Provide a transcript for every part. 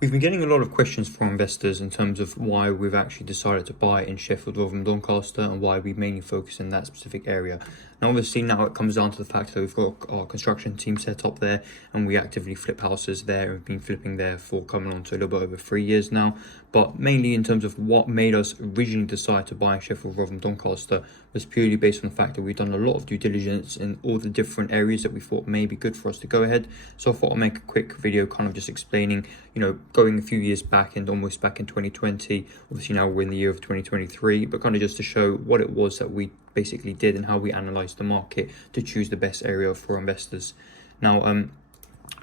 We've been getting a lot of questions from investors in terms of why we've actually decided to buy in Sheffield rather than Doncaster and why we mainly focus in that specific area. And obviously now it comes down to the fact that we've got our construction team set up there and we actively flip houses there and been flipping there for coming on to a little bit over 3 years now. But mainly in terms of what made us originally decide to buy in Sheffield rather than Doncaster was purely based on the fact that we've done a lot of due diligence in all the different areas that we thought may be good for us to go ahead. So I thought I'd make a quick video kind of just explaining, going a few years back and almost back in 2020, obviously now we're in the year of 2023, but kind of just to show what it was that we basically did and how we analyzed the market to choose the best area for investors. Now,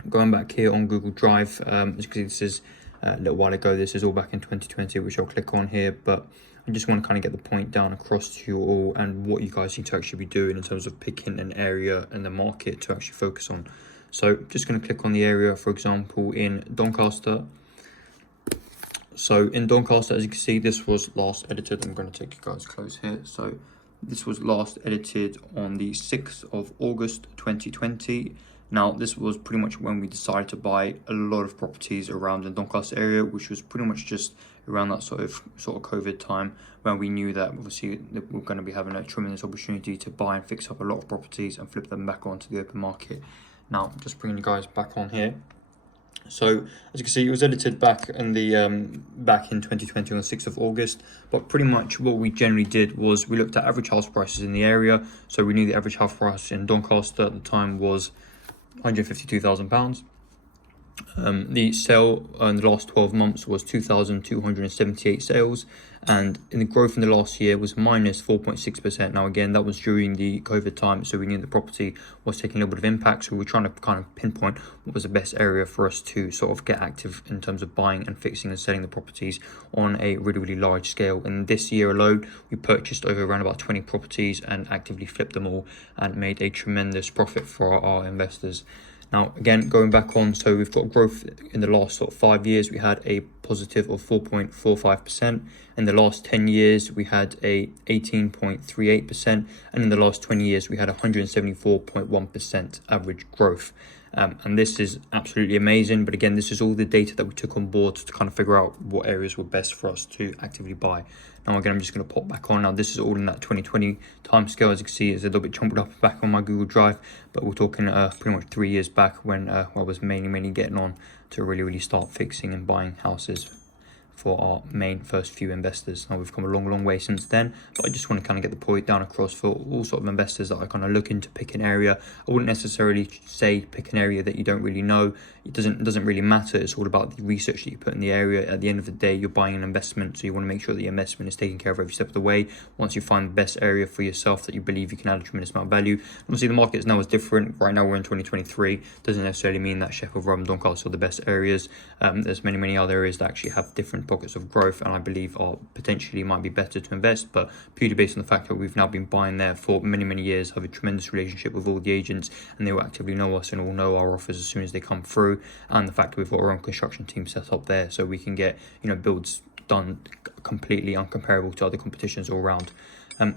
going back here on Google Drive, as you can see, this is a little while ago. This is all back in 2020, which I'll click on here, but I just want to kind of get the point down across to you all and what you guys need to actually be doing in terms of picking an area and the market to actually focus on. So just going to click on the area, for example, in Doncaster. So in Doncaster, as you can see, this was last edited. I'm going to take you guys close here. So this was last edited on the 6th of August 2020. Now, this was pretty much when we decided to buy a lot of properties around the Doncaster area, which was pretty much just around that sort of COVID time, when we knew that obviously we we're going to be having a tremendous opportunity to buy and fix up a lot of properties and flip them back onto the open market. Now, just bringing you guys back on here. So as you can see, it was edited back in 2020 on the 6th of August. But pretty much what we generally did was we looked at average house prices in the area. So we knew the average house price in Doncaster at the time was £152,000. The sale in the last 12 months was 2,278 sales, and in the growth in the last year was minus 4.6%. Now again, that was during the COVID time, so we knew the property was taking a little bit of impact, so we were trying to kind of pinpoint what was the best area for us to sort of get active in terms of buying and fixing and selling the properties on a really large scale. And this year alone, we purchased over around about 20 properties and actively flipped them all and made a tremendous profit for our investors. Now, again, going back on, so we've got growth in the last 5 years. We had a positive of 4.45%. In the last 10 years, we had a 18.38%. And in the last 20 years, we had 174.1% average growth. And this is absolutely amazing. But again, this is all the data that we took on board to kind of figure out what areas were best for us to actively buy. Now, again, I'm just going to pop back on. Now, this is all in that 2020 timescale. As you can see, it's a little bit jumbled up back on my Google Drive. But we're talking pretty much 3 years back when I was mainly getting on to really start fixing and buying houses for our main first few investors. Now we've come a long way since then, but I just want to kind of get the point down across for all sort of investors that are kind of looking to pick an area. I wouldn't necessarily say pick an area that you don't really know. It doesn't really matter. It's all about the research that you put in the area. At the end of the day, you're buying an investment, so you want to make sure that the investment is taken care of every step of the way. Once you find the best area for yourself that you believe you can add a tremendous amount of value. Obviously, the market now is different. Right now, we're in 2023. Doesn't necessarily mean that Sheffield, Rotherham, Doncaster are the best areas. There's many other areas that actually have different pockets of growth, and I believe are potentially might be better to invest, but purely based on the fact that we've now been buying there for many years, have a tremendous relationship with all the agents, and they will actively know us and will know our offers as soon as they come through, and the fact that we've got our own construction team set up there, so we can get builds done completely uncomparable to other competitions all around.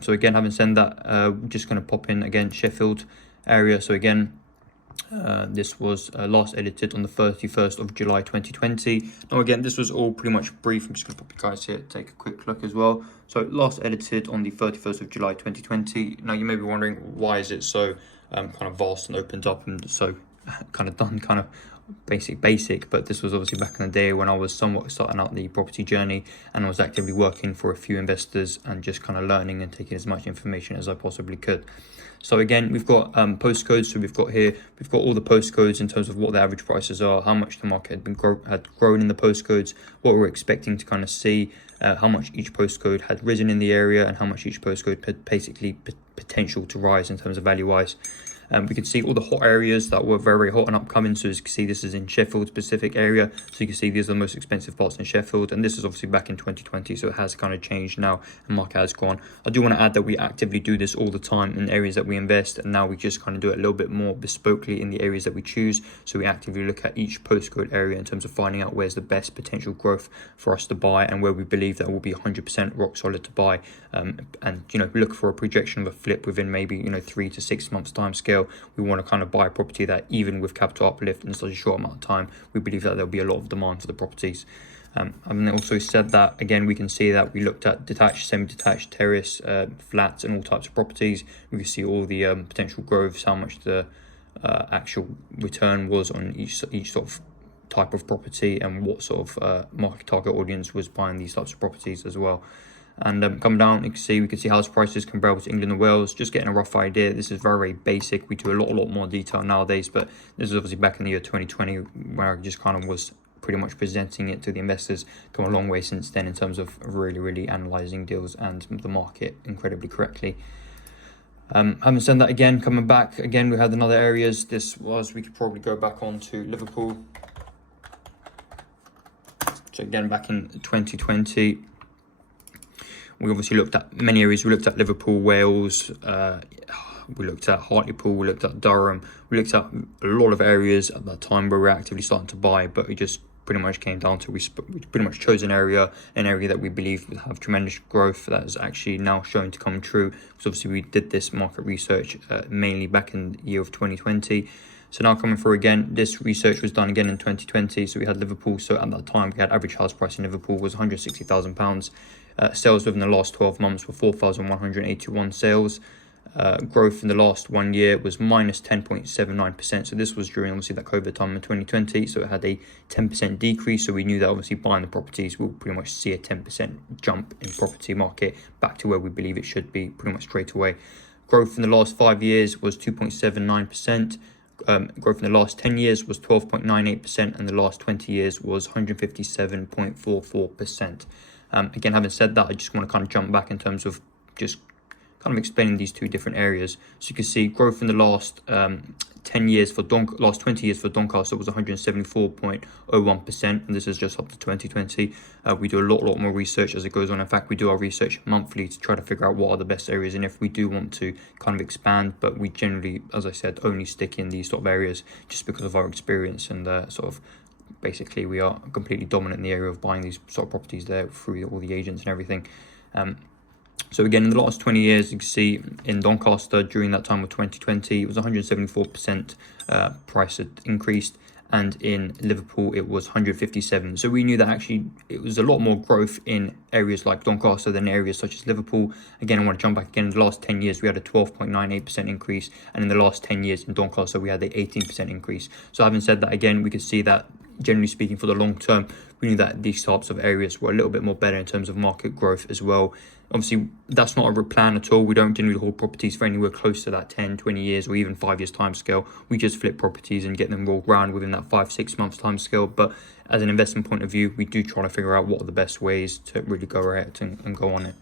So again, having said that, we're just going to pop in again Sheffield area. So again, this was last edited on the 31st of July 2020. Now again, this was all pretty much brief. I'm just going to pop you guys here, take a quick look as well. So last edited on the 31st of July 2020. Now you may be wondering, why is it so kind of vast and opened up and so kind of done kind of basic, but this was obviously back in the day when I was somewhat starting out the property journey, and I was actively working for a few investors and just kind of learning and taking as much information as I possibly could. So again, we've got postcodes. So we've got all the postcodes in terms of what the average prices are, how much the market had grown in the postcodes, what we're expecting to kind of see, how much each postcode had risen in the area, and how much each postcode had basically potential to rise in terms of value wise. We could see all the hot areas that were very hot and upcoming. So as you can see, this is in Sheffield specific area. So you can see these are the most expensive parts in Sheffield. And this is obviously back in 2020. So it has kind of changed now and market has gone. I do want to add that we actively do this all the time in areas that we invest. And now we just kind of do it a little bit more bespokely in the areas that we choose. So we actively look at each postcode area in terms of finding out where's the best potential growth for us to buy and where we believe that will be 100% rock solid to buy. And, look for a projection of a flip within maybe, 3 to 6 months time scale. scale, we want to kind of buy a property that, even with capital uplift in such a short amount of time, we believe that there'll be a lot of demand for the properties. And also said that, again, we can see that we looked at detached, semi-detached, terrace, flats, and all types of properties. We can see all the potential growths, how much the actual return was on each sort of type of property, and what sort of market target audience was buying these types of properties as well. And come down, we can see house prices comparable to England and Wales. Just getting a rough idea. This is very, very basic. We do a lot more detail nowadays, but this is obviously back in the year 2020, where I just kind of was pretty much presenting it to the investors. Come a long way since then in terms of really analysing deals and the market incredibly correctly. Having said that, again, coming back, again, we had another areas. We could probably go back on to Liverpool. So again, back in 2020, we obviously looked at many areas. We looked at Liverpool, Wales, we looked at Hartlepool, we looked at Durham, we looked at a lot of areas at that time where we're actively starting to buy, but we just pretty much came down to we pretty much chose an area that we believe would have tremendous growth that is actually now showing to come true, because obviously we did this market research mainly back in the year of 2020. So now coming through again, this research was done again in 2020. So we had Liverpool. So at that time, we had average house price in Liverpool was £160,000. Sales within the last 12 months were 4,181 sales. Growth in the last 1 year was minus 10.79%. So this was during obviously that COVID time in 2020. So it had a 10% decrease. So we knew that obviously buying the properties will pretty much see a 10% jump in property market back to where we believe it should be pretty much straight away. Growth in the last 5 years was 2.79%. Growth in the last 10 years was 12.98%, and the last 20 years was 157.44%. Again, having said that, I just want to kind of jump back in terms of just kind of explaining these two different areas. So you can see growth in the last 10 years for last 20 years for Doncaster was 174.01%, and this is just up to 2020. We do a lot more research as it goes on. In fact, we do our research monthly to try to figure out what are the best areas, and if we do want to kind of expand, but we generally, as I said, only stick in these sort of areas just because of our experience and sort of basically we are completely dominant in the area of buying these sort of properties there through all the agents and everything. So again, in the last 20 years, you can see in Doncaster during that time of 2020, it was 174% price had increased, and in Liverpool it was 157. So we knew that actually it was a lot more growth in areas like Doncaster than areas such as Liverpool. Again, I want to jump back again. In the last 10 years, we had a 12.98% increase, and in the last 10 years in Doncaster, we had an 18% increase. So having said that, again, we could see that generally speaking, for the long term, we knew that these types of areas were a little bit more better in terms of market growth as well. Obviously, that's not a plan at all. We don't generally hold properties for anywhere close to that 10, 20 years or even 5 years time scale. We just flip properties and get them rolled around within that 5-6 months time scale. But as an investment point of view, we do try to figure out what are the best ways to really go ahead and go on it.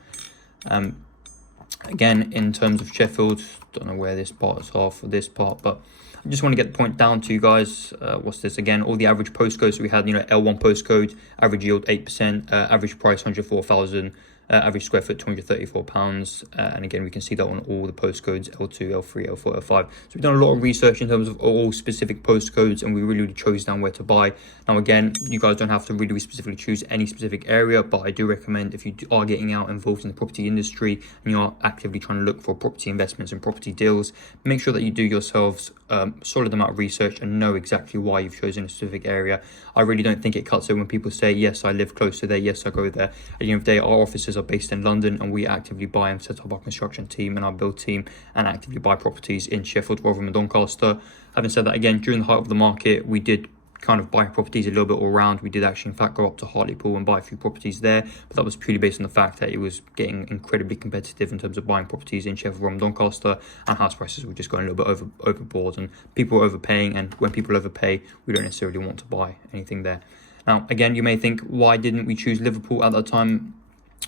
Again, in terms of Sheffield, don't know where this part is off for this part, but I just want to get the point down to you guys. What's this again? All the average postcodes. So we had, L1 postcode, average yield 8%, average price 104,000, average square foot £234, and again we can see that on all the postcodes, L2, L3, L4, L5. So we've done a lot of research in terms of all specific postcodes, and we really chose down where to buy. Now again, you guys don't have to really specifically choose any specific area, but I do recommend if you are getting out involved in the property industry and you are actively trying to look for property investments and property deals, make sure that you do yourselves solid amount of research and know exactly why you've chosen a specific area. I really don't think it cuts it when people say, yes, I live close to there, yes, I go there. At the end of the day, our offices are based in London, and we actively buy and set up our construction team and our build team and actively buy properties in Sheffield, Rotherham and Doncaster. Having said that, again, during the height of the market, we did kind of buy properties a little bit all around. We did actually in fact go up to Hartlepool and buy a few properties there, but that was purely based on the fact that it was getting incredibly competitive in terms of buying properties in Sheffield, Rotherham, Doncaster, and house prices were just going a little bit overboard, and people were overpaying, and when people overpay, we don't necessarily want to buy anything there. Now again, you may think, why didn't we choose Liverpool at that time?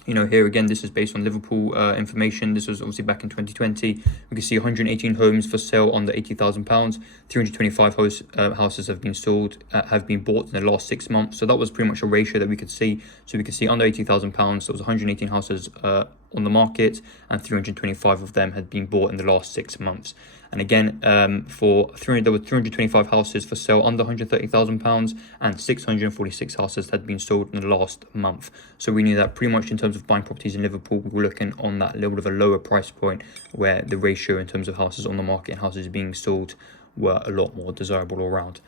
Here again, this is based on Liverpool information. This was obviously back in 2020. We can see 118 homes for sale under £80,000. 325 houses have been sold, have been bought in the last 6 months. So that was pretty much a ratio that we could see. So we could see under £80,000, there was 118 houses on the market, and 325 of them had been bought in the last 6 months. And again, there were 325 houses for sale under £130,000, and 646 houses had been sold in the last month. So we knew that pretty much in terms of buying properties in Liverpool, we were looking on that little bit of a lower price point, where the ratio in terms of houses on the market and houses being sold were a lot more desirable all around.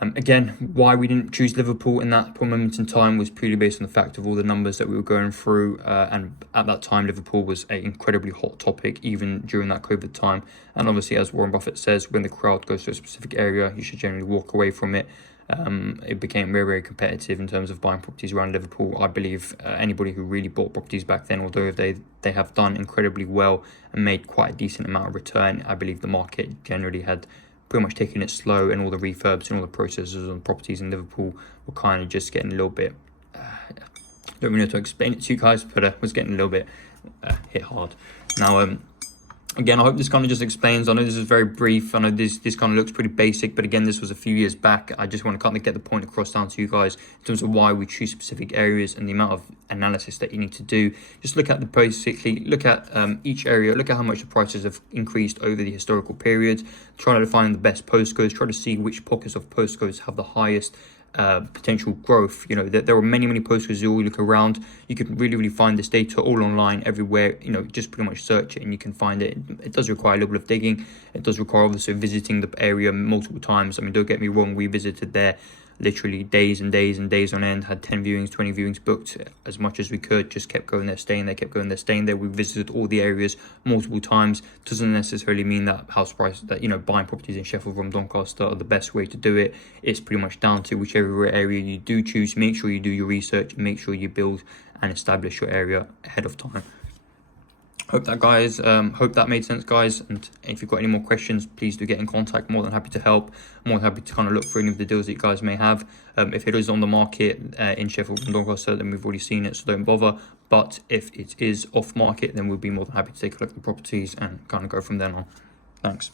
Again, why we didn't choose Liverpool in that moment in time was purely based on the fact of all the numbers that we were going through, and at that time Liverpool was an incredibly hot topic even during that COVID time. And obviously, as Warren Buffett says, when the crowd goes to a specific area, you should generally walk away from it. It became very, very competitive in terms of buying properties around Liverpool. I believe anybody who really bought properties back then, although they have done incredibly well and made quite a decent amount of return, I believe the market generally had pretty much taking it slow, and all the refurbs and all the processes on properties in Liverpool were kind of just getting a little bit, don't really know how to explain it to you guys, but was getting a little bit hit hard. Now, again, I hope this kind of just explains. I know this is very brief. I know this kind of looks pretty basic, but again, this was a few years back. I just want to kind of get the point across down to you guys in terms of why we choose specific areas and the amount of analysis that you need to do. Just look at look at each area, look at how much the prices have increased over the historical period. Try to find the best postcodes. Try to see which pockets of postcodes have the highest potential growth. You know, there are many postcodes. You all look around, you can really find this data all online everywhere. You know, just pretty much search it and you can find it. It does require a little bit of digging. It does require obviously visiting the area multiple times. I mean, don't get me wrong, we visited there literally days and days on end, had 10 viewings, 20 viewings booked, as much as we could, just kept going there, staying there. We visited all the areas multiple times. Doesn't necessarily mean that house price, that, you know, buying properties in Sheffield from Doncaster are the best way to do it. It's pretty much down to whichever area you do choose. Make sure you do your research, make sure you build and establish your area ahead of time. Hope that made sense, guys. And if you've got any more questions, please do get in contact. More than happy to help. More than happy to kind of look for any of the deals that you guys may have. If it is on the market in Sheffield and Doncaster, then we've already seen it, so don't bother. But if it is off market, then we'll be more than happy to take a look at the properties and kind of go from then on. Thanks.